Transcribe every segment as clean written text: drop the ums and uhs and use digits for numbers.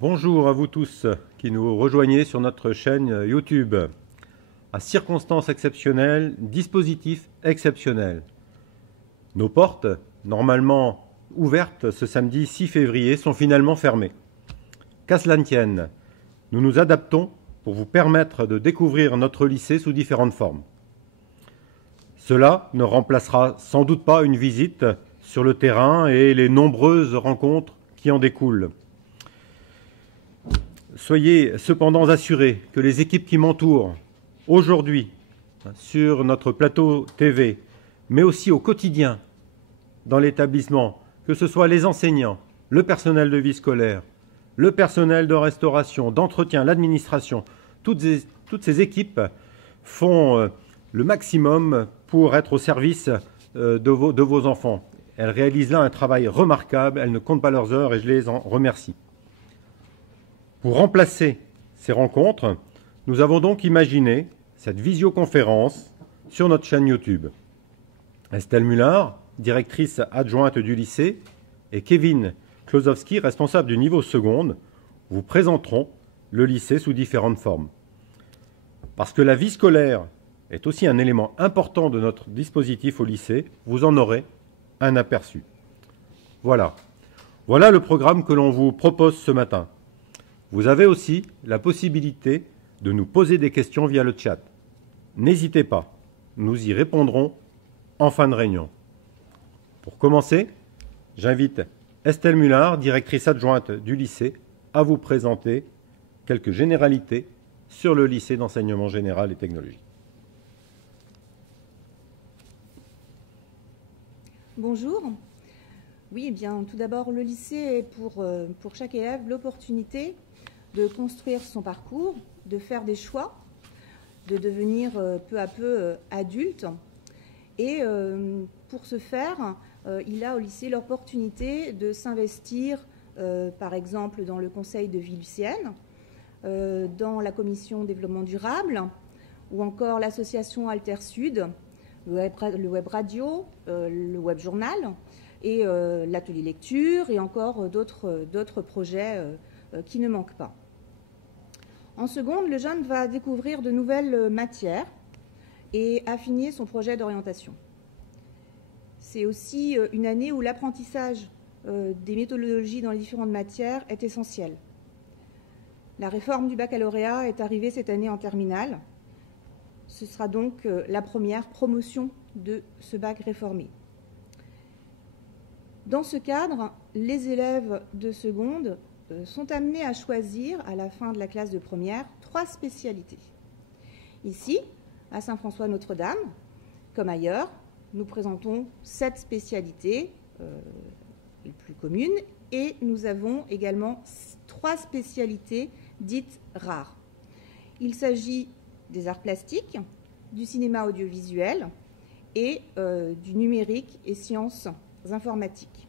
Bonjour à vous tous qui nous rejoignez sur notre chaîne YouTube. À circonstances exceptionnelles, dispositif exceptionnel. Nos portes, normalement ouvertes ce samedi 6 février, sont finalement fermées. Qu'à cela ne tienne, nous nous adaptons pour vous permettre de découvrir notre lycée sous différentes formes. Cela ne remplacera sans doute pas une visite sur le terrain et les nombreuses rencontres qui en découlent. Soyez cependant assurés que les équipes qui m'entourent aujourd'hui sur notre plateau TV, mais aussi au quotidien dans l'établissement, que ce soit les enseignants, le personnel de vie scolaire, le personnel de restauration, d'entretien, l'administration, toutes ces équipes font le maximum pour être au service de vos enfants. Elles réalisent là un travail remarquable, elles ne comptent pas leurs heures et je les en remercie. Pour remplacer ces rencontres, nous avons donc imaginé cette visioconférence sur notre chaîne YouTube. Estelle Mullard, directrice adjointe du lycée, et Kevin Klosowski, responsable du niveau seconde, vous présenteront le lycée sous différentes formes. Parce que la vie scolaire est aussi un élément important de notre dispositif au lycée, vous en aurez un aperçu. Voilà le programme que l'on vous propose ce matin. Vous avez aussi la possibilité de nous poser des questions via le chat. N'hésitez pas, nous y répondrons en fin de réunion. Pour commencer, j'invite Estelle Mullard, directrice adjointe du lycée, à vous présenter quelques généralités sur le lycée d'enseignement général et technologique. Bonjour. Oui, eh bien, tout d'abord, le lycée est pour chaque élève l'opportunité de construire son parcours, de faire des choix, de devenir peu à peu adulte. Et pour ce faire, il a au lycée l'opportunité de s'investir, par exemple, dans le conseil de vie lycéenne, dans la commission développement durable, ou encore l'association Alter Sud, le web radio, le web journal, et l'atelier lecture, et encore d'autres projets qui ne manquent pas. En seconde, le jeune va découvrir de nouvelles matières et affiner son projet d'orientation. C'est aussi une année où l'apprentissage des méthodologies dans les différentes matières est essentiel. La réforme du baccalauréat est arrivée cette année en terminale. Ce sera donc la première promotion de ce bac réformé. Dans ce cadre, les élèves de seconde sont amenés à choisir, à la fin de la classe de première, 3 spécialités. Ici, à Saint-François-Notre-Dame, comme ailleurs, nous présentons 7 spécialités les plus communes et nous avons également 3 spécialités dites rares. Il s'agit des arts plastiques, du cinéma audiovisuel et du numérique et sciences informatiques.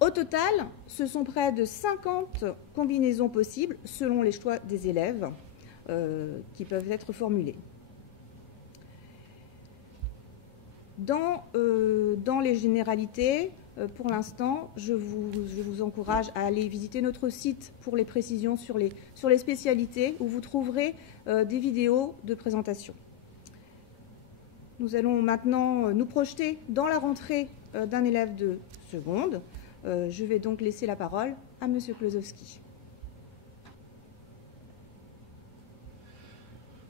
Au total, ce sont près de 50 combinaisons possibles selon les choix des élèves qui peuvent être formulés. Dans les généralités, pour l'instant, je vous encourage à aller visiter notre site pour les précisions sur les spécialités où vous trouverez des vidéos de présentation. Nous allons maintenant nous projeter dans la rentrée d'un élève de seconde. Je vais donc laisser la parole à M. Klosowski.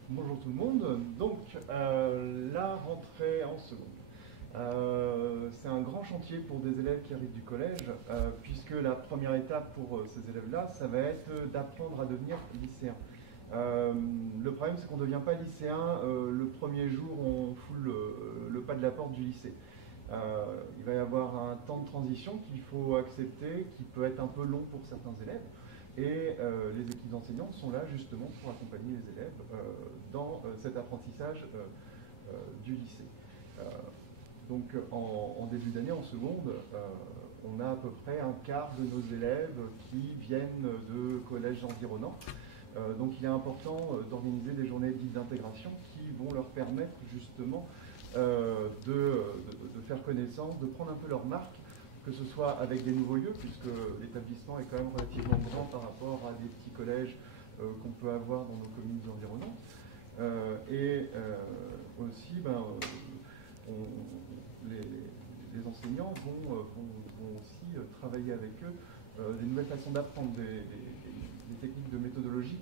Bonjour tout le monde. Donc, la rentrée en seconde. C'est un grand chantier pour des élèves qui arrivent du collège, puisque la première étape pour ces élèves-là, ça va être d'apprendre à devenir lycéen. Le problème, c'est qu'on ne devient pas lycéen le premier jour où on fout le pas de la porte du lycée. Il va y avoir un temps de transition qu'il faut accepter, qui peut être un peu long pour certains élèves. Et les équipes d'enseignants sont là justement pour accompagner les élèves dans cet apprentissage du lycée. Donc en début d'année, en seconde, on a à peu près un quart de nos élèves qui viennent de collèges environnants. Donc il est important d'organiser des journées dites d'intégration qui vont leur permettre justement de faire connaissance, de prendre un peu leur marque que ce soit avec des nouveaux lieux, puisque l'établissement est quand même relativement grand par rapport à des petits collèges qu'on peut avoir dans nos communes environnantes. Et aussi, les enseignants vont aussi travailler avec eux des nouvelles façons d'apprendre, des techniques de méthodologie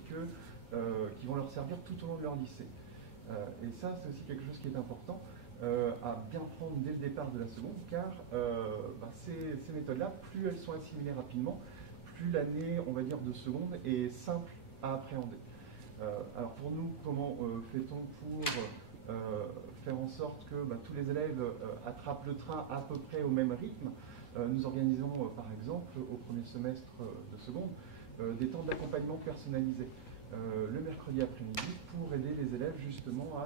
qui vont leur servir tout au long de leur lycée. Et ça, c'est aussi quelque chose qui est important à bien prendre dès le départ de la seconde, car ces méthodes-là, plus elles sont assimilées rapidement, plus l'année, on va dire, de seconde est simple à appréhender. Alors pour nous, comment fait-on pour faire en sorte que tous les élèves attrapent le train à peu près au même rythme? Nous organisons par exemple au premier semestre de seconde des temps d'accompagnement personnalisés le mercredi après-midi pour aider les élèves justement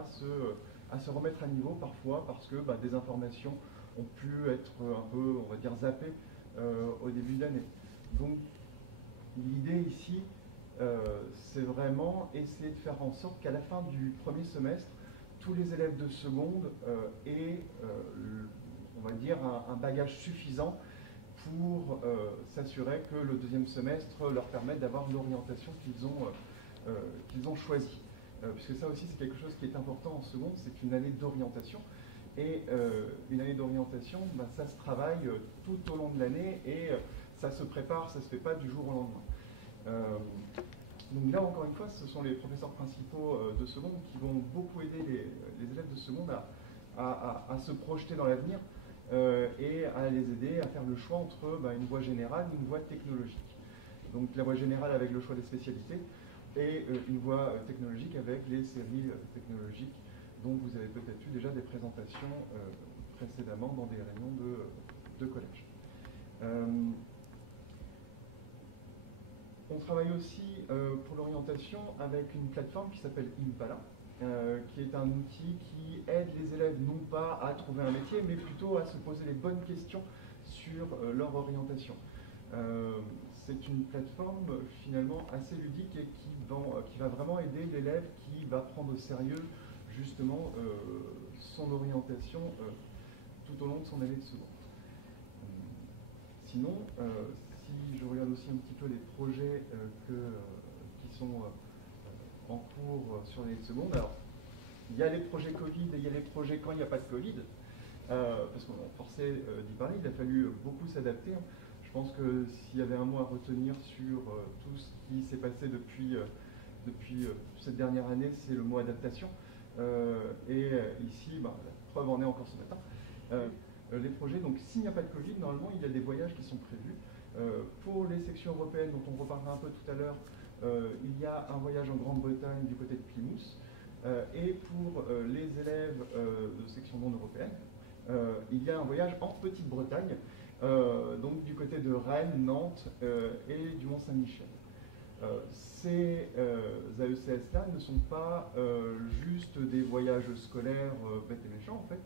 à se remettre à niveau parfois parce que des informations ont pu être un peu, on va dire, zappées au début de l'année. Donc l'idée ici, c'est vraiment essayer de faire en sorte qu'à la fin du premier semestre, tous les élèves de seconde aient, on va dire, un bagage suffisant pour s'assurer que le deuxième semestre leur permette d'avoir l'orientation qu'ils ont choisie. Puisque ça aussi, c'est quelque chose qui est important en seconde, c'est une année d'orientation. Et une année d'orientation, ça se travaille tout au long de l'année et ça se prépare, ça ne se fait pas du jour au lendemain. Donc là, encore une fois, ce sont les professeurs principaux de seconde qui vont beaucoup aider les élèves de seconde à se projeter dans l'avenir et à les aider à faire le choix entre une voie générale et une voie technologique. Donc la voie générale avec le choix des spécialités et une voie technologique avec les séries technologiques dont vous avez peut-être eu déjà des présentations précédemment dans des réunions de collège. On travaille aussi pour l'orientation avec une plateforme qui s'appelle Impala, qui est un outil qui aide les élèves non pas à trouver un métier, mais plutôt à se poser les bonnes questions sur leur orientation. C'est une plateforme finalement assez ludique et qui va vraiment aider l'élève qui va prendre au sérieux justement son orientation tout au long de son année de seconde. Sinon, si je regarde aussi un petit peu les projets qui sont en cours sur l'année de seconde, alors il y a les projets Covid et il y a les projets quand il n'y a pas de Covid, parce qu'on est forcé d'y parler, il a fallu beaucoup s'adapter. Je pense que s'il y avait un mot à retenir sur tout ce qui s'est passé depuis cette dernière année, c'est le mot adaptation. Et ici, la preuve en est encore ce matin. Les projets, donc s'il n'y a pas de Covid, normalement il y a des voyages qui sont prévus. Pour les sections européennes, dont on reparlera un peu tout à l'heure, il y a un voyage en Grande-Bretagne du côté de Plymouth. Et pour les élèves de section non européenne, il y a un voyage en Petite-Bretagne, donc du côté de Rennes, Nantes et du Mont-Saint-Michel. Ces AECS-là ne sont pas juste des voyages scolaires bêtes et méchants, en fait.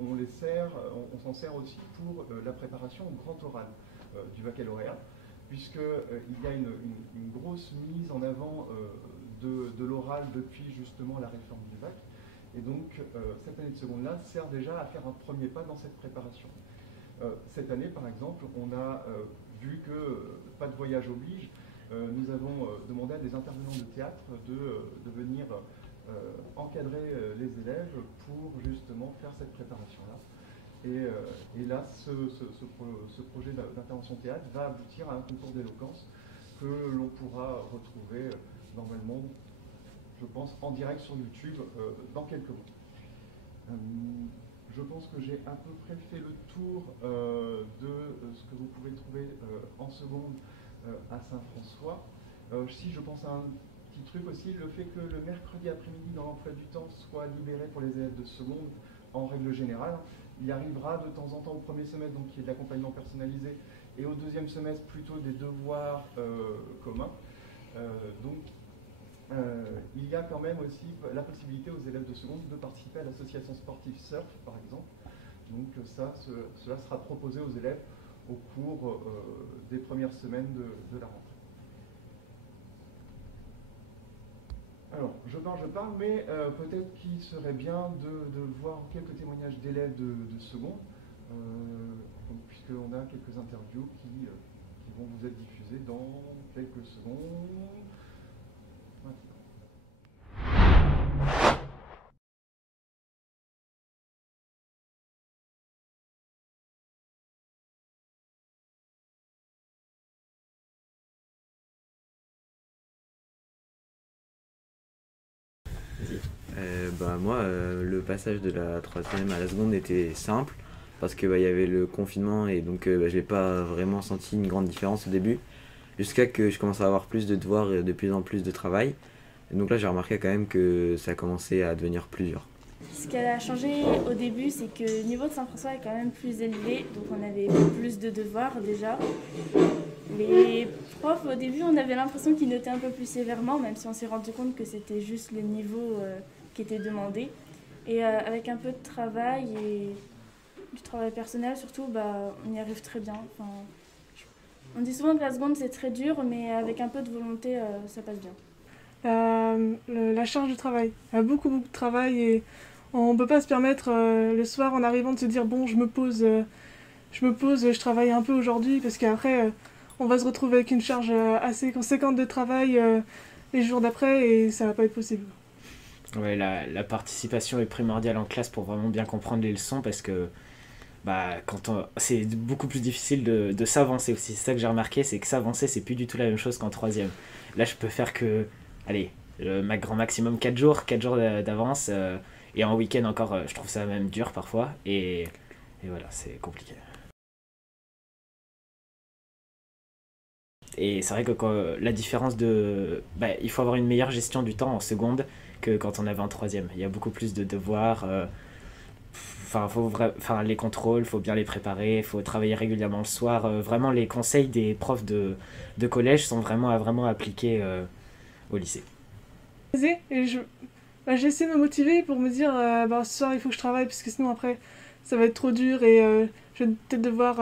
On s'en sert aussi pour la préparation au grand oral du baccalauréat, puisqu'il y a une grosse mise en avant de l'oral depuis justement la réforme du bac. Et donc, cette année de seconde-là sert déjà à faire un premier pas dans cette préparation. Cette année, par exemple, on a vu que pas de voyage oblige. Nous avons demandé à des intervenants de théâtre de venir encadrer les élèves pour justement faire cette préparation-là. Et là, ce projet d'intervention théâtre va aboutir à un concours d'éloquence que l'on pourra retrouver normalement, je pense, en direct sur YouTube dans quelques mois. Je pense que j'ai à peu près fait le tour de ce que vous pouvez trouver en seconde à Saint-François. Si je pense à un petit truc aussi, le fait que le mercredi après-midi dans l'emploi du temps soit libéré pour les élèves de seconde, en règle générale, il arrivera de temps en temps au premier semestre, donc il y a de l'accompagnement personnalisé, et au deuxième semestre plutôt des devoirs communs. Il y a quand même aussi la possibilité aux élèves de seconde de participer à l'association sportive Surf, par exemple. Donc cela sera proposé aux élèves au cours des premières semaines de la rentrée. Alors, je parle, mais peut-être qu'il serait bien de voir quelques témoignages d'élèves de seconde. puisqu'on a quelques interviews qui vont vous être diffusées dans quelques secondes. Moi, le passage de la troisième à la seconde était simple parce que y avait le confinement et donc je n'ai pas vraiment senti une grande différence au début jusqu'à que je commence à avoir plus de devoirs et de plus en plus de travail. Et donc là, j'ai remarqué quand même que ça commençait à devenir plus dur. Ce qu'elle a changé au début, c'est que le niveau de Saint-François est quand même plus élevé, donc on avait plus de devoirs déjà. Les profs, au début, on avait l'impression qu'ils notaient un peu plus sévèrement, même si on s'est rendu compte que c'était juste le niveau qui était demandé. Et avec un peu de travail et du travail personnel surtout, on y arrive très bien. Enfin, on dit souvent que la seconde c'est très dur, mais avec un peu de volonté, ça passe bien. La charge de travail. Il y a beaucoup de travail et on ne peut pas se permettre le soir en arrivant de se dire bon, je me pose, je travaille un peu aujourd'hui parce qu'après on va se retrouver avec une charge assez conséquente de travail les jours d'après et ça va pas être possible. Ouais, la participation est primordiale en classe pour vraiment bien comprendre les leçons parce que c'est beaucoup plus difficile de s'avancer aussi. C'est ça que j'ai remarqué, c'est que s'avancer, c'est plus du tout la même chose qu'en troisième. Là, je peux faire que, grand maximum 4 jours d'avance. Et en week-end encore, je trouve ça même dur parfois. Et voilà, c'est compliqué. Et c'est vrai que la différence il faut avoir une meilleure gestion du temps en seconde que quand on avait en troisième. Il y a beaucoup plus de devoirs. Les contrôles, il faut bien les préparer, il faut travailler régulièrement le soir. Vraiment, les conseils des profs de collège sont vraiment appliqués au lycée. Et j'ai essayé de me motiver pour me dire ce soir il faut que je travaille parce que sinon après ça va être trop dur et je vais peut-être devoir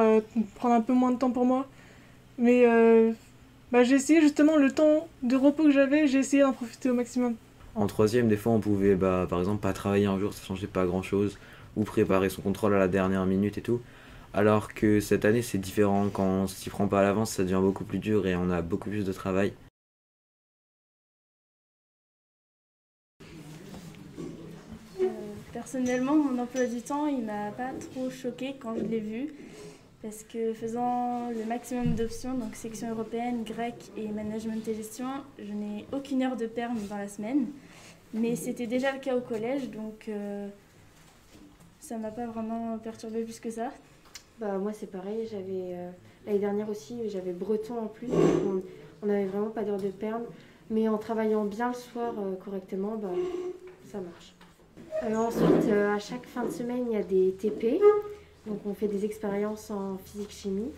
prendre un peu moins de temps pour moi. Mais j'ai essayé justement le temps de repos que j'avais, j'ai essayé d'en profiter au maximum. En troisième, des fois, on pouvait, par exemple, pas travailler un jour, ça changeait pas grand-chose, ou préparer son contrôle à la dernière minute et tout. Alors que cette année, c'est différent. Quand on s'y prend pas à l'avance, ça devient beaucoup plus dur et on a beaucoup plus de travail. Personnellement, mon emploi du temps, il m'a pas trop choquée quand je l'ai vu. Parce que faisant le maximum d'options, donc section européenne, grec et management et gestion, je n'ai aucune heure de perm dans la semaine. Mais c'était déjà le cas au collège, donc ça m'a pas vraiment perturbée plus que ça. Moi c'est pareil, l'année dernière aussi, j'avais breton en plus, on n'avait vraiment pas d'heure de perm. Mais en travaillant bien le soir correctement, ça marche. Ensuite, à chaque fin de semaine, il y a des TP. Donc on fait des expériences en physique-chimie.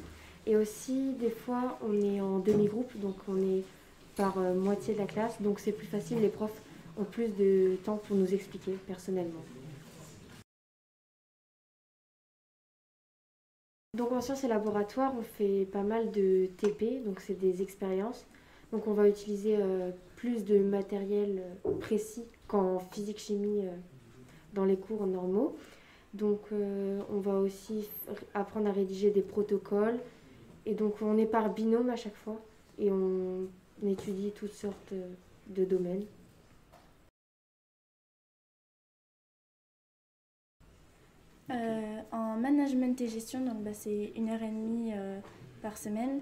Et aussi, des fois, on est en demi-groupe, donc on est par moitié de la classe. Donc c'est plus facile, les profs ont plus de temps pour nous expliquer personnellement. Donc en sciences et laboratoires, on fait pas mal de TP, donc c'est des expériences. Donc on va utiliser plus de matériel précis qu'en physique-chimie dans les cours normaux. Donc on va aussi apprendre à rédiger des protocoles. Et donc on est par binôme à chaque fois et on étudie toutes sortes de domaines. En management et gestion, donc c'est 1h30 par semaine.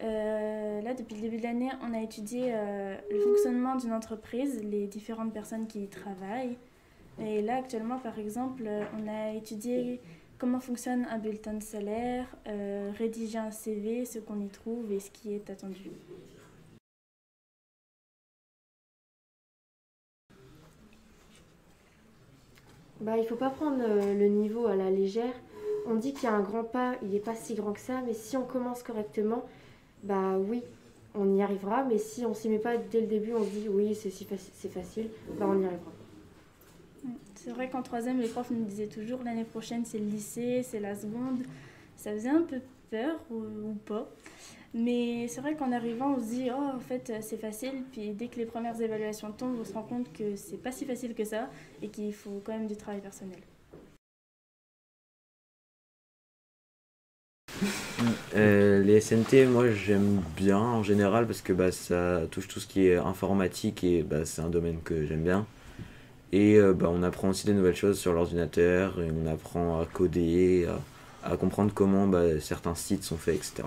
Là, depuis le début de l'année, on a étudié le fonctionnement d'une entreprise, les différentes personnes qui y travaillent. Et là, actuellement, par exemple, on a étudié comment fonctionne un bulletin de salaire, rédiger un CV, ce qu'on y trouve et ce qui est attendu. Il ne faut pas prendre le niveau à la légère. On dit qu'il y a un grand pas, il n'est pas si grand que ça, mais si on commence correctement, oui, on y arrivera. Mais si on ne s'y met pas dès le début, on se dit oui, c'est facile, on y arrivera. C'est vrai qu'en troisième, les profs nous disaient toujours l'année prochaine c'est le lycée, c'est la seconde. Ça faisait un peu peur ou pas. Mais c'est vrai qu'en arrivant, on se dit oh en fait c'est facile. Puis dès que les premières évaluations tombent, on se rend compte que c'est pas si facile que ça et qu'il faut quand même du travail personnel. Les SNT, moi j'aime bien en général parce que ça touche tout ce qui est informatique et c'est un domaine que j'aime bien. Et on apprend aussi des nouvelles choses sur l'ordinateur et on apprend à coder, à comprendre comment certains sites sont faits, etc.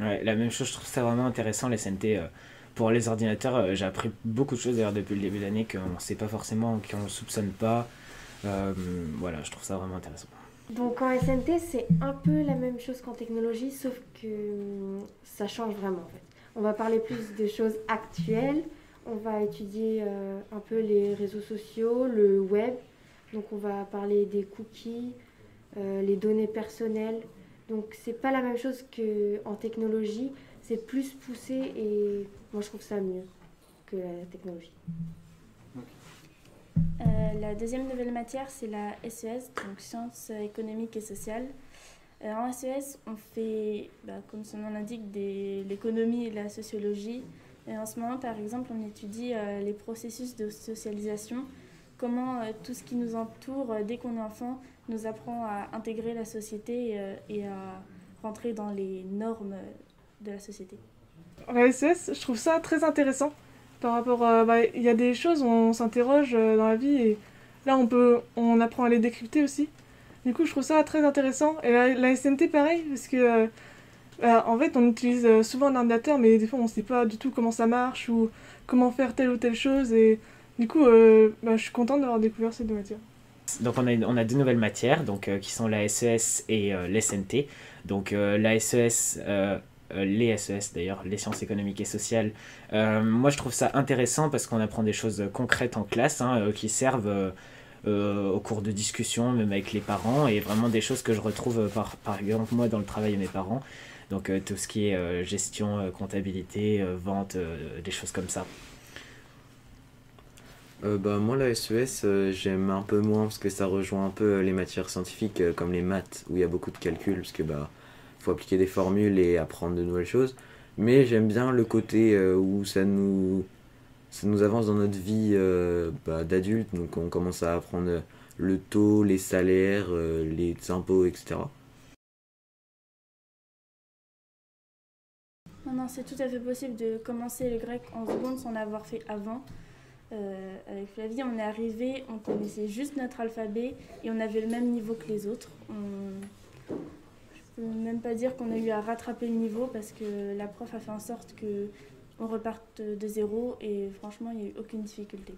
Ouais, la même chose, je trouve ça vraiment intéressant, les SNT. Pour les ordinateurs, j'ai appris beaucoup de choses d'ailleurs depuis le début de l'année qu'on ne sait pas forcément, qu'on ne soupçonne pas. Voilà, je trouve ça vraiment intéressant. Donc en SNT, c'est un peu la même chose qu'en technologie, sauf que ça change vraiment en fait. On va parler plus de choses actuelles, on va étudier un peu les réseaux sociaux, le web, donc on va parler des cookies, les données personnelles. Donc c'est pas la même chose qu'en technologie, c'est plus poussé et moi je trouve ça mieux que la technologie. La deuxième nouvelle matière, c'est la SES, donc sciences économiques et sociales. En SES, on fait, comme son nom l'indique, l'économie et la sociologie. Et en ce moment, par exemple, on étudie les processus de socialisation, comment tout ce qui nous entoure, dès qu'on est enfant, nous apprend à intégrer la société et à rentrer dans les normes de la société. La SES, je trouve ça très intéressant. Par rapport il y a des choses où on s'interroge dans la vie et là on apprend à les décrypter aussi. Du coup je trouve ça très intéressant. Et la SNT pareil parce que en fait on utilise souvent un ordinateur mais des fois on ne sait pas du tout comment ça marche ou comment faire telle ou telle chose et du coup je suis contente d'avoir découvert ces deux matières. Donc on a deux nouvelles matières donc, qui sont la SES et l'SNT. Donc la SES... les SES d'ailleurs, les sciences économiques et sociales. Moi je trouve ça intéressant parce qu'on apprend des choses concrètes en classe qui servent au cours de discussions, même avec les parents, et vraiment des choses que je retrouve par exemple moi dans le travail de mes parents. Donc tout ce qui est gestion, comptabilité, vente, des choses comme ça. Moi la SES j'aime un peu moins parce que ça rejoint un peu les matières scientifiques comme les maths où il y a beaucoup de calculs parce que faut appliquer des formules et apprendre de nouvelles choses. Mais j'aime bien le côté où ça nous avance dans notre vie d'adulte. Donc on commence à apprendre le taux, les salaires, les impôts, etc. Non, c'est tout à fait possible de commencer le grec en seconde sans l'avoir fait avant. Avec Flavie, on est arrivé, on connaissait juste notre alphabet et on avait le même niveau que les autres. Je peux même pas dire qu'on a eu à rattraper le niveau parce que la prof a fait en sorte qu'on reparte de zéro et franchement il n'y a eu aucune difficulté.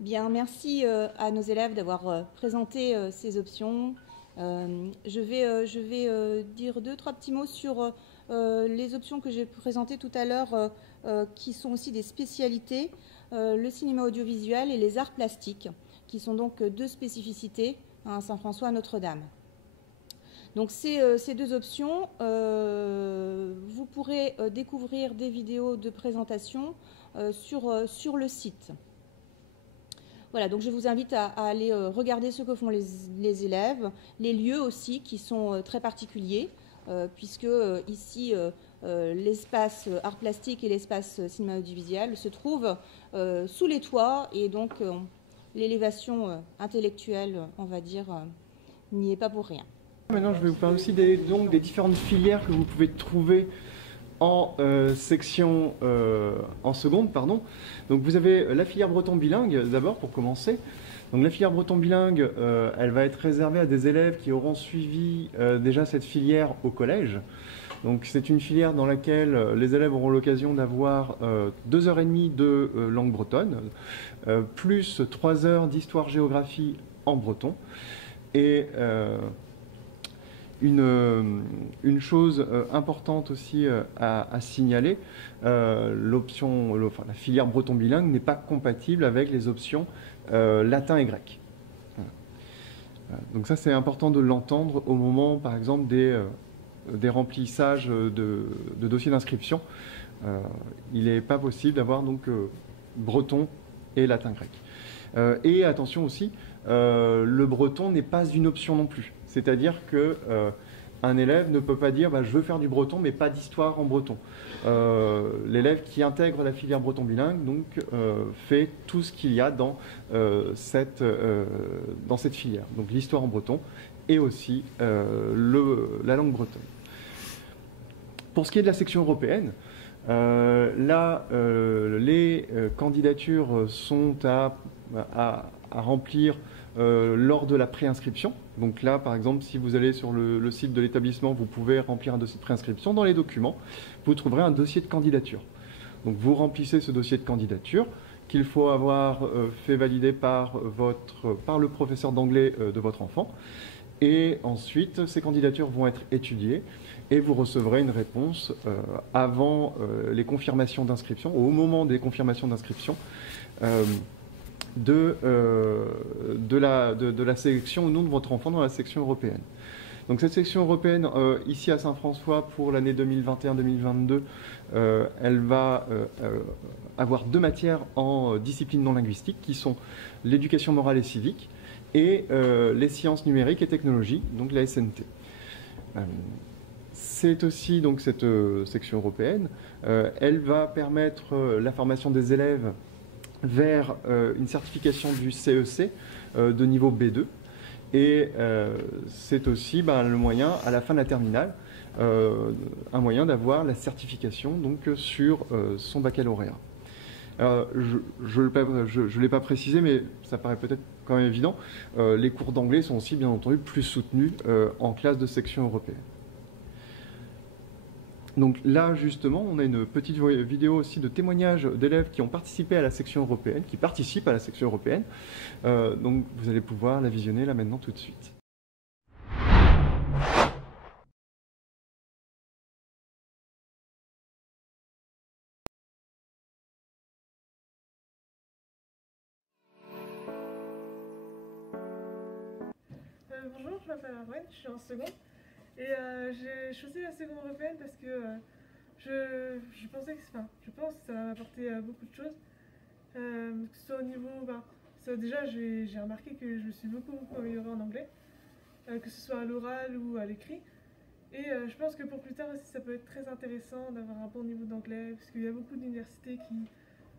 Bien, merci à nos élèves d'avoir présenté ces options. Je vais dire deux, trois petits mots sur les options que j'ai présentées tout à l'heure, qui sont aussi des spécialités, le cinéma audiovisuel et les arts plastiques, qui sont donc deux spécificités à Saint-François à Notre-Dame. Donc ces deux options, vous pourrez découvrir des vidéos de présentation sur le site. Voilà, donc je vous invite à aller regarder ce que font les élèves, les lieux aussi qui sont très particuliers, puisque ici, l'espace art plastique et l'espace cinéma audiovisuel se trouvent sous les toits et donc l'élévation intellectuelle, on va dire, n'y est pas pour rien. Maintenant, je vais vous parler aussi des différentes filières que vous pouvez trouver en section en seconde, pardon. Donc vous avez la filière breton bilingue d'abord pour commencer. Donc la filière breton bilingue, elle va être réservée à des élèves qui auront suivi déjà cette filière au collège. Donc c'est une filière dans laquelle les élèves auront l'occasion d'avoir 2h30 de langue bretonne, plus 3 heures d'histoire-géographie en breton. Et une chose importante aussi à signaler, la filière breton bilingue n'est pas compatible avec les options latin et grec. Voilà. Donc ça c'est important de l'entendre au moment par exemple des remplissages de dossiers d'inscription. Il n'est pas possible d'avoir donc breton et latin grec. Et attention aussi, le breton n'est pas une option non plus. C'est-à-dire que un élève ne peut pas dire je veux faire du breton mais pas d'histoire en breton. L'élève qui intègre la filière breton bilingue donc fait tout ce qu'il y a dans cette filière. Donc l'histoire en breton et aussi la langue bretonne. Pour ce qui est de la section européenne, les candidatures sont à remplir lors de la préinscription. Donc là, par exemple, si vous allez sur le site de l'établissement, vous pouvez remplir un dossier de préinscription. Dans les documents, vous trouverez un dossier de candidature. Donc vous remplissez ce dossier de candidature qu'il faut avoir fait valider par le professeur d'anglais de votre enfant. Et ensuite, ces candidatures vont être étudiées et vous recevrez une réponse avant les confirmations d'inscription, au moment des confirmations d'inscription, de la sélection ou non de votre enfant dans la section européenne. Donc cette section européenne, ici à Saint-François, pour l'année 2021-2022, elle va avoir 2 matières en discipline non linguistique, qui sont l'éducation morale et civique, et les sciences numériques et technologies, donc la SNT. C'est aussi donc cette section européenne. Elle va permettre la formation des élèves vers une certification du CEC de niveau B2. Et c'est aussi le moyen, à la fin de la terminale, un moyen d'avoir la certification donc, sur son baccalauréat. Je ne l'ai pas précisé, mais ça paraît peut-être quand même évident. Les cours d'anglais sont aussi, bien entendu, plus soutenus en classe de section européenne. Donc là, justement, on a une petite vidéo aussi de témoignages d'élèves qui ont participé à la section européenne, qui participent à la section européenne. Donc vous allez pouvoir la visionner là maintenant tout de suite. Bonjour, je m'appelle Arwen, je suis en seconde. Et j'ai choisi la seconde européenne parce que je pense que ça va m'apporter beaucoup de choses. Que ce soit au niveau... déjà, j'ai remarqué que je me suis beaucoup améliorée en anglais, que ce soit à l'oral ou à l'écrit. Et je pense que pour plus tard aussi, ça peut être très intéressant d'avoir un bon niveau d'anglais, parce qu'il y a beaucoup d'universités qui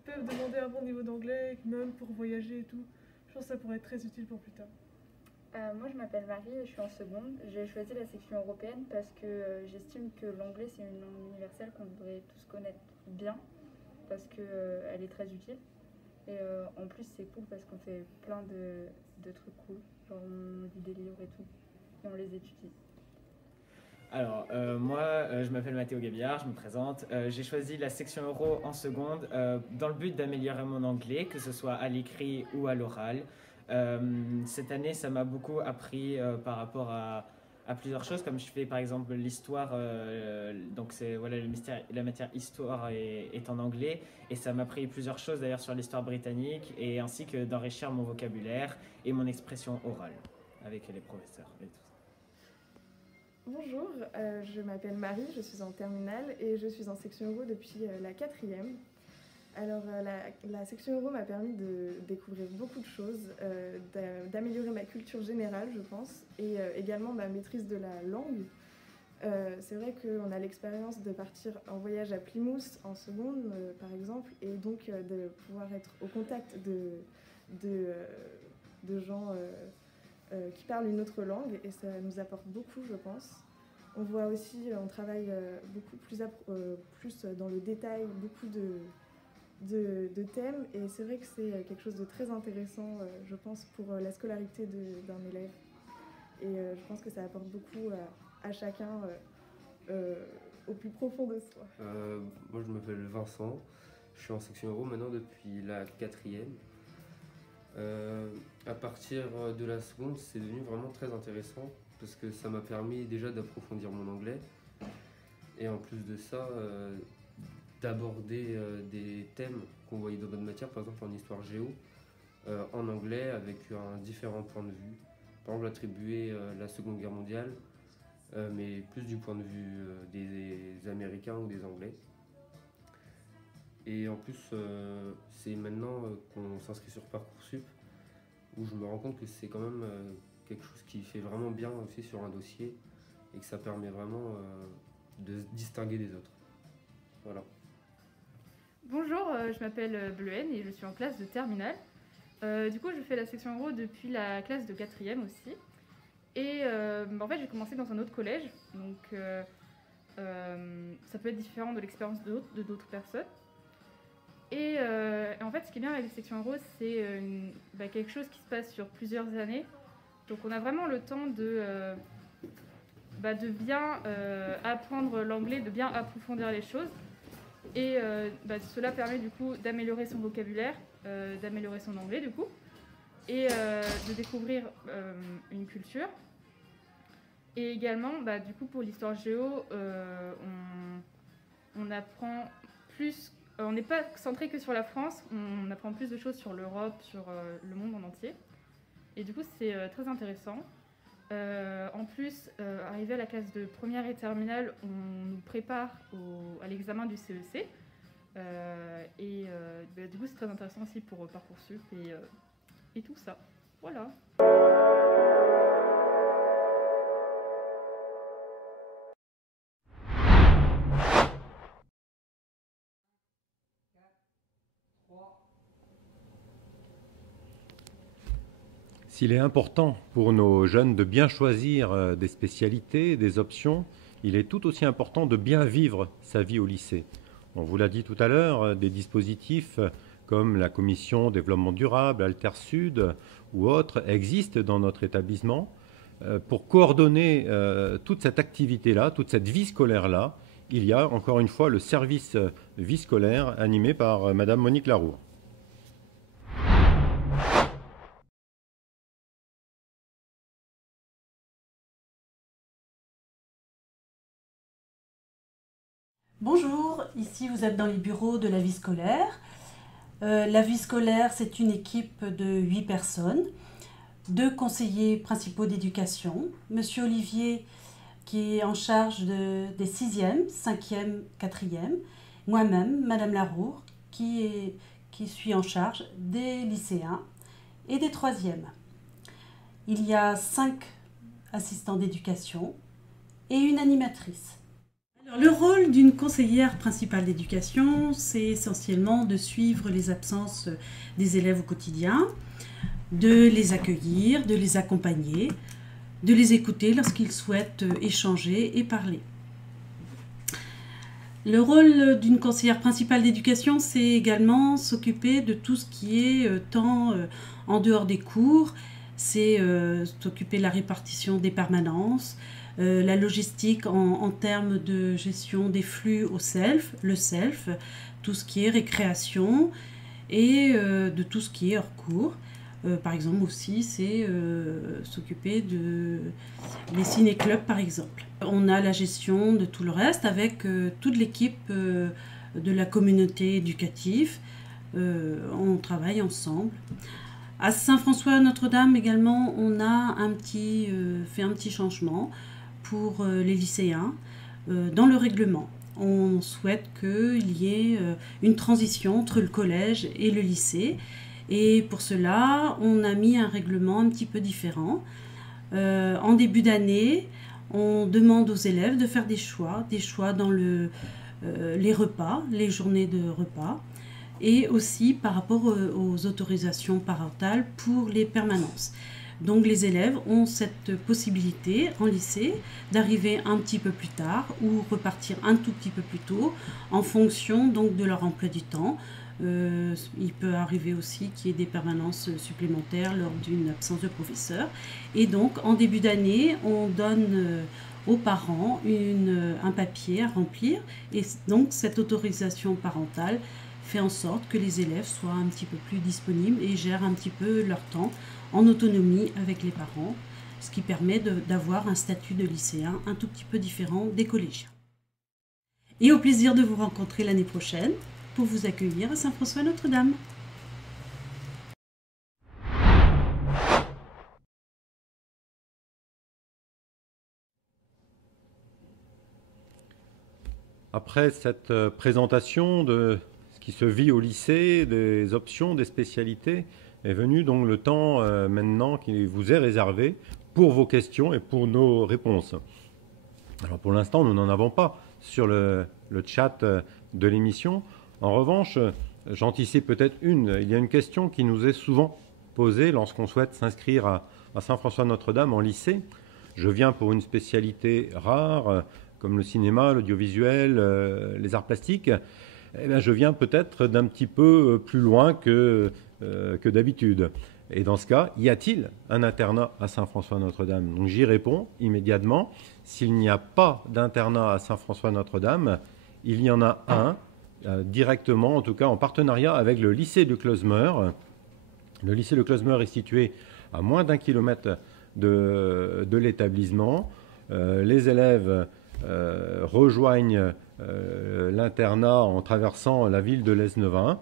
peuvent demander un bon niveau d'anglais, même pour voyager et tout. Je pense que ça pourrait être très utile pour plus tard. Moi je m'appelle Marie et je suis en seconde. J'ai choisi la section européenne parce que j'estime que l'anglais c'est une langue universelle qu'on devrait tous connaître bien parce qu'elle est très utile. Et en plus c'est cool parce qu'on fait plein de trucs cool, genre on lit des livres et tout et on les étudie. Alors, moi, je m'appelle Mathéo Gabillard, je me présente. J'ai choisi la section euro en seconde dans le but d'améliorer mon anglais, que ce soit à l'écrit ou à l'oral. Cette année, ça m'a beaucoup appris par rapport à plusieurs choses, comme je fais par exemple l'histoire, donc c'est voilà, la matière histoire est en anglais, et ça m'a appris plusieurs choses d'ailleurs sur l'histoire britannique, et ainsi que d'enrichir mon vocabulaire et mon expression orale avec les professeurs et tout ça. Bonjour, je m'appelle Marie, je suis en terminale et je suis en section euro depuis la 4e. Alors la section euro m'a permis de découvrir beaucoup de choses, d'améliorer ma culture générale je pense, et également ma maîtrise de la langue. C'est vrai qu'on a l'expérience de partir en voyage à Plymouth en seconde par exemple, et donc de pouvoir être au contact de gens qui parlent une autre langue, et ça nous apporte beaucoup je pense. On voit aussi, on travaille beaucoup plus dans le détail, beaucoup de thèmes, et c'est vrai que c'est quelque chose de très intéressant je pense pour la scolarité d'un élève, et je pense que ça apporte beaucoup à chacun au plus profond de soi. Moi je m'appelle Vincent, je suis en section euro maintenant depuis la 4e. À partir de la seconde, c'est devenu vraiment très intéressant parce que ça m'a permis déjà d'approfondir mon anglais, et en plus de ça d'aborder des thèmes qu'on voyait dans d'autres matières, par exemple en histoire géo, en anglais avec un différent point de vue. Par exemple attribuer la Seconde Guerre mondiale, mais plus du point de vue des Américains ou des Anglais. Et en plus, c'est maintenant qu'on s'inscrit sur Parcoursup, où je me rends compte que c'est quand même quelque chose qui fait vraiment bien aussi sur un dossier et que ça permet vraiment de se distinguer des autres. Voilà. Bonjour, je m'appelle Bleuhen et je suis en classe de terminale. Du coup, je fais la section euro depuis la classe de 4e aussi. Et en fait, j'ai commencé dans un autre collège, donc ça peut être différent de l'expérience de d'autres personnes. Et en fait, ce qui est bien avec les sections euro, c'est quelque chose qui se passe sur plusieurs années. Donc on a vraiment le temps de bien apprendre l'anglais, de bien approfondir les choses. Et cela permet du coup d'améliorer son vocabulaire, d'améliorer son anglais du coup, et de découvrir une culture. Et également, du coup, pour l'histoire géo, on apprend plus. On n'est pas centré que sur la France, on apprend plus de choses sur l'Europe, sur le monde en entier. Et du coup, c'est très intéressant. En plus, arrivé à la classe de première et terminale, on nous prépare à l'examen du CEC. Du coup, c'est très intéressant aussi pour Parcoursup et tout ça. Voilà. S'il est important pour nos jeunes de bien choisir des spécialités, des options, il est tout aussi important de bien vivre sa vie au lycée. On vous l'a dit tout à l'heure, des dispositifs comme la commission développement durable, Alter-Sud ou autres existent dans notre établissement. Pour coordonner toute cette activité-là, toute cette vie scolaire-là, il y a encore une fois le service vie scolaire animé par Madame Monique Larour. Bonjour, ici vous êtes dans les bureaux de la vie scolaire. La vie scolaire, c'est une équipe de 8 personnes, 2 conseillers principaux d'éducation, Monsieur Olivier qui est en charge des 6e, 5e, 4e, moi-même, Madame Larour, qui suis en charge des lycéens et des 3e. Il y a 5 assistants d'éducation et une animatrice. Alors, le rôle d'une conseillère principale d'éducation, c'est essentiellement de suivre les absences des élèves au quotidien, de les accueillir, de les accompagner, de les écouter lorsqu'ils souhaitent échanger et parler. Le rôle d'une conseillère principale d'éducation, c'est également s'occuper de tout ce qui est temps en dehors des cours, c'est s'occuper de la répartition des permanences, la logistique en termes de gestion des flux au self, le self, tout ce qui est récréation et de tout ce qui est hors cours. Par exemple aussi, c'est s'occuper des ciné-clubs par exemple. On a la gestion de tout le reste avec toute l'équipe de la communauté éducative. On travaille ensemble. À Saint-François-Notre-Dame également, on a fait un petit changement pour les lycéens dans le règlement. On souhaite qu'il y ait une transition entre le collège et le lycée. Et pour cela, on a mis un règlement un petit peu différent. En début d'année, on demande aux élèves de faire des choix dans les repas, les journées de repas, et aussi par rapport aux autorisations parentales pour les permanences. Donc les élèves ont cette possibilité en lycée d'arriver un petit peu plus tard ou repartir un tout petit peu plus tôt en fonction donc de leur emploi du temps. Il peut arriver aussi qu'il y ait des permanences supplémentaires lors d'une absence de professeur. Et donc en début d'année, on donne aux parents un papier à remplir et donc cette autorisation parentale fait en sorte que les élèves soient un petit peu plus disponibles et gèrent un petit peu leur temps en autonomie avec les parents, ce qui permet d'avoir un statut de lycéen un tout petit peu différent des collégiens. Et au plaisir de vous rencontrer l'année prochaine pour vous accueillir à Saint-François-Notre-Dame. Après cette présentation de ce qui se vit au lycée, des options, des spécialités, est venu donc le temps maintenant qui vous est réservé pour vos questions et pour nos réponses. Alors pour l'instant, nous n'en avons pas sur le chat de l'émission. En revanche, j'anticipe peut-être une. Il y a une question qui nous est souvent posée lorsqu'on souhaite s'inscrire à Saint-François-Notre-Dame en lycée. Je viens pour une spécialité rare, comme le cinéma, l'audiovisuel, les arts plastiques. Eh bien, je viens peut-être d'un petit peu plus loin que d'habitude. Et dans ce cas, y a-t-il un internat à Saint-François-Notre-Dame? Donc j'y réponds immédiatement. S'il n'y a pas d'internat à Saint-François-Notre-Dame, il y en a un, directement, en tout cas en partenariat avec le lycée de Closmer. Le lycée de Closmer est situé à moins d'1 kilomètre de l'établissement. Les élèves rejoignent l'internat en traversant la ville de Lesneven.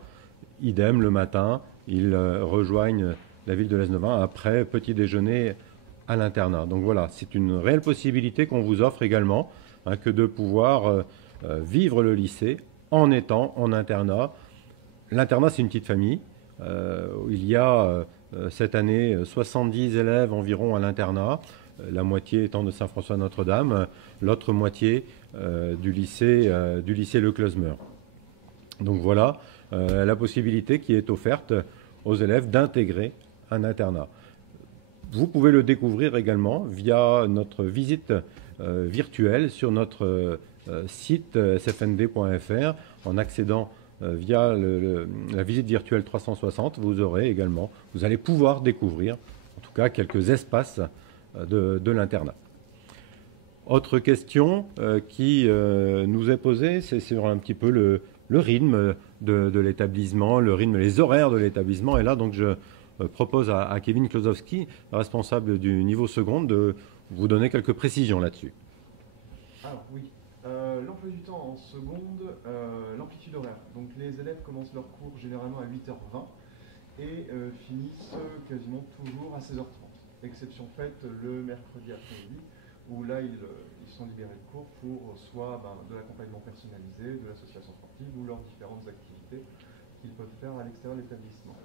Idem, le matin, ils rejoignent la ville de Lesneven après petit déjeuner à l'internat. Donc voilà, c'est une réelle possibilité qu'on vous offre également, hein, que de pouvoir vivre le lycée en étant en internat. L'internat, c'est une petite famille. Il y a cette année 70 élèves environ à l'internat, la moitié étant de Saint-François-Notre-Dame, l'autre moitié du lycée Le Closmer. Donc voilà la possibilité qui est offerte aux élèves d'intégrer un internat. Vous pouvez le découvrir également via notre visite virtuelle sur notre site sfnd.fr en accédant via la visite virtuelle 360. Vous allez pouvoir découvrir en tout cas quelques espaces de l'internat. Autre question qui nous est posée, c'est sur un petit peu le rythme de l'établissement, le rythme, les horaires de l'établissement. Et là, donc, je propose à Kevin Klosowski, responsable du niveau seconde, de vous donner quelques précisions là-dessus. Alors oui, l'emploi du temps en seconde, l'amplitude horaire. Donc les élèves commencent leur cours généralement à 8h20 et finissent quasiment toujours à 16h30. Exception faite le mercredi après-midi, où là ils sont libérés de cours pour soit de l'accompagnement personnalisé, de l'association sportive ou leurs différentes activités qu'ils peuvent faire à l'extérieur de l'établissement.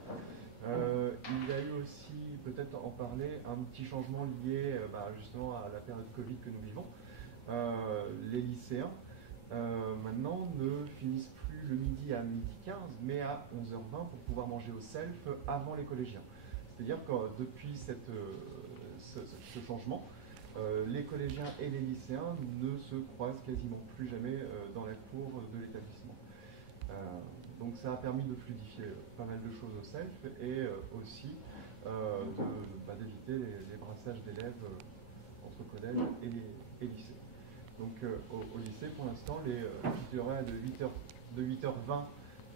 Il y a eu aussi, peut-être en parler, un petit changement lié justement à la période Covid que nous vivons. Les lycéens maintenant ne finissent plus le midi à 12h15 mais à 11h20 pour pouvoir manger au self avant les collégiens. C'est-à-dire que depuis ce changement, les collégiens et les lycéens ne se croisent quasiment plus jamais dans la cour de l'établissement. Donc ça a permis de fluidifier pas mal de choses au self et aussi d'éviter les brassages d'élèves entre collèges et lycée. Donc au lycée, pour l'instant, les horaires de 8h20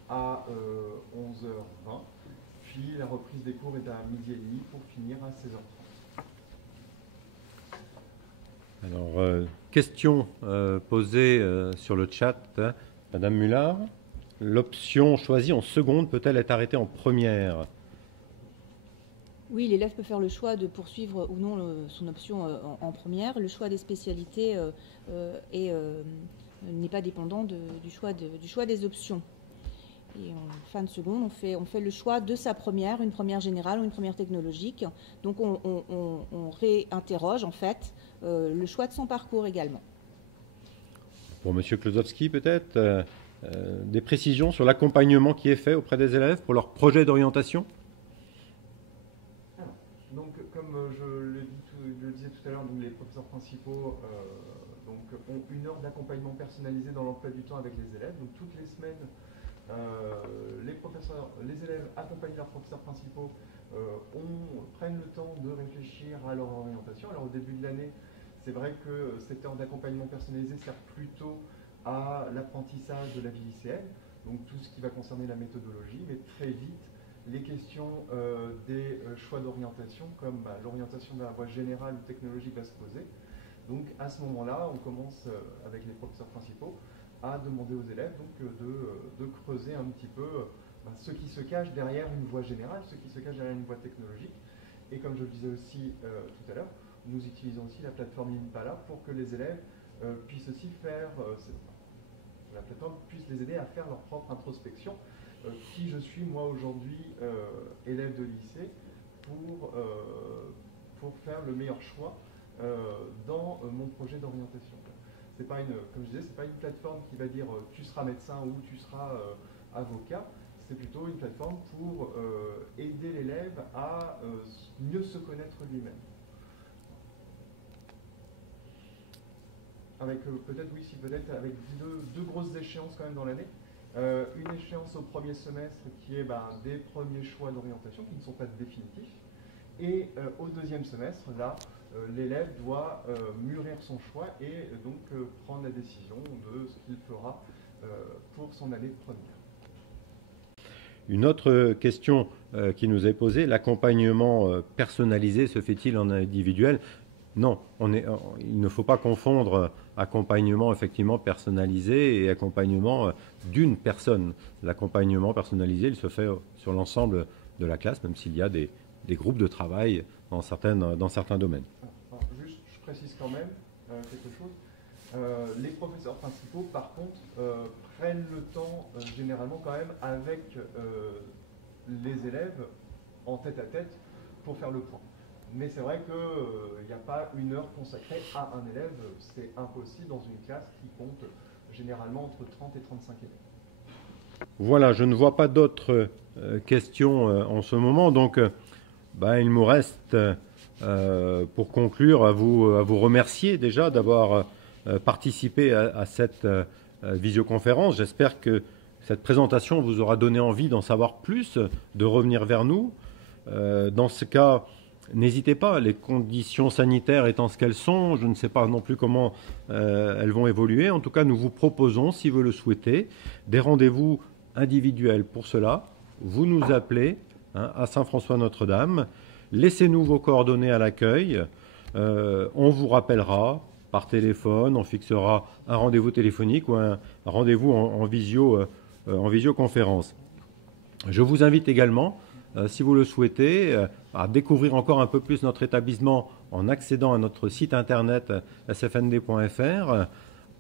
à 11h20, puis la reprise des cours est à 12h30 pour finir à 16h30. Alors, question posée sur le chat, Madame Mullard. L'option choisie en seconde peut-elle être arrêtée en première? Oui, l'élève peut faire le choix de poursuivre ou non son option en première. Le choix des spécialités n'est pas dépendant du choix des options. Et en fin de seconde, on fait le choix de sa première, une première générale ou une première technologique. Donc on réinterroge en fait le choix de son parcours également. Pour Monsieur Klosowski, peut-être des précisions sur l'accompagnement qui est fait auprès des élèves pour leur projet d'orientation? Donc, comme je le disais tout à l'heure, les professeurs principaux ont une heure d'accompagnement personnalisé dans l'emploi du temps avec les élèves. Donc, toutes les semaines, les élèves accompagnent leurs professeurs principaux, prennent le temps de réfléchir à leur orientation. Alors, au début de l'année, c'est vrai que cette heure d'accompagnement personnalisé sert plutôt à l'apprentissage de la vie lycéenne, donc tout ce qui va concerner la méthodologie, mais très vite, les questions des choix d'orientation, comme l'orientation de la voie générale ou technologique va se poser. Donc à ce moment-là, on commence avec les professeurs principaux à demander aux élèves de creuser un petit peu ce qui se cache derrière une voie générale, ce qui se cache derrière une voie technologique. Et comme je le disais aussi tout à l'heure, nous utilisons aussi la plateforme Impala pour que les élèves puissent aussi faire, la plateforme puisse les aider à faire leur propre introspection qui je suis moi aujourd'hui, élève de lycée, pour faire le meilleur choix dans mon projet d'orientation. C'est pas comme je disais, c'est pas une plateforme qui va dire tu seras médecin ou tu seras avocat. C'est plutôt une plateforme pour aider l'élève à mieux se connaître lui-même. Avec peut-être avec deux grosses échéances quand même dans l'année. Une échéance au premier semestre qui est des premiers choix d'orientation qui ne sont pas définitifs. Et au deuxième semestre, là, l'élève doit mûrir son choix et donc prendre la décision de ce qu'il fera pour son année de première. Une autre question qui nous est posée, l'accompagnement personnalisé se fait-il en individuel? Non, il ne faut pas confondre accompagnement effectivement personnalisé et accompagnement d'une personne. L'accompagnement personnalisé, il se fait sur l'ensemble de la classe, même s'il y a des groupes de travail dans certains domaines. Alors, juste, je précise quand même quelque chose. Les professeurs principaux, par contre, prennent le temps généralement quand même avec les élèves en tête-à-tête pour faire le point. Mais c'est vrai qu'il n'y a pas une heure consacrée à un élève, c'est impossible dans une classe qui compte généralement entre 30 et 35 élèves. Voilà, je ne vois pas d'autres questions en ce moment, donc il me reste pour conclure à vous remercier déjà d'avoir participé à cette visioconférence. J'espère que cette présentation vous aura donné envie d'en savoir plus, de revenir vers nous. Dans ce cas, n'hésitez pas, les conditions sanitaires étant ce qu'elles sont, je ne sais pas non plus comment elles vont évoluer. En tout cas, nous vous proposons, si vous le souhaitez, des rendez-vous individuels pour cela. Vous nous appelez à Saint-François-Notre-Dame. Laissez-nous vos coordonnées à l'accueil. On vous rappellera par téléphone, on fixera un rendez-vous téléphonique ou un rendez-vous en visioconférence. Je vous invite également, si vous le souhaitez, à découvrir encore un peu plus notre établissement en accédant à notre site internet sfnd.fr,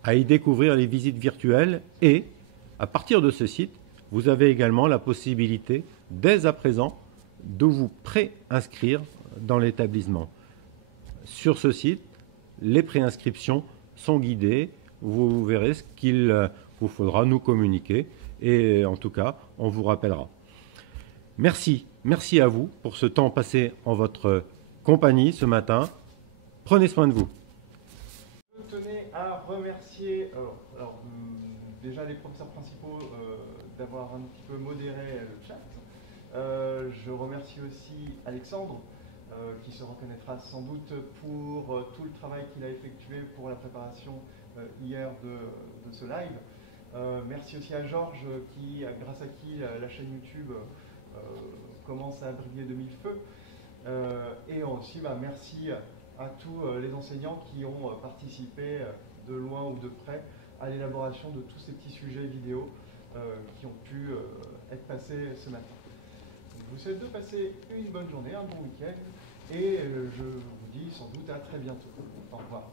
à y découvrir les visites virtuelles et, à partir de ce site, vous avez également la possibilité, dès à présent, de vous pré-inscrire dans l'établissement. Sur ce site, les préinscriptions sont guidées. Vous verrez ce qu'il vous faudra nous communiquer et en tout cas, on vous rappellera. Merci à vous pour ce temps passé en votre compagnie ce matin. Prenez soin de vous. Je tenais à remercier déjà les professeurs principaux d'avoir un petit peu modéré le chat. Je remercie aussi Alexandre qui se reconnaîtra sans doute pour tout le travail qu'il a effectué pour la préparation hier de ce live. Merci aussi à Georges grâce à qui la chaîne YouTube commence à briller de mille feux. Et aussi merci à tous les enseignants qui ont participé de loin ou de près à l'élaboration de tous ces petits sujets vidéo qui ont pu être passés ce matin. Je vous souhaite de passer une bonne journée, un bon week-end et je vous dis sans doute à très bientôt. Au revoir.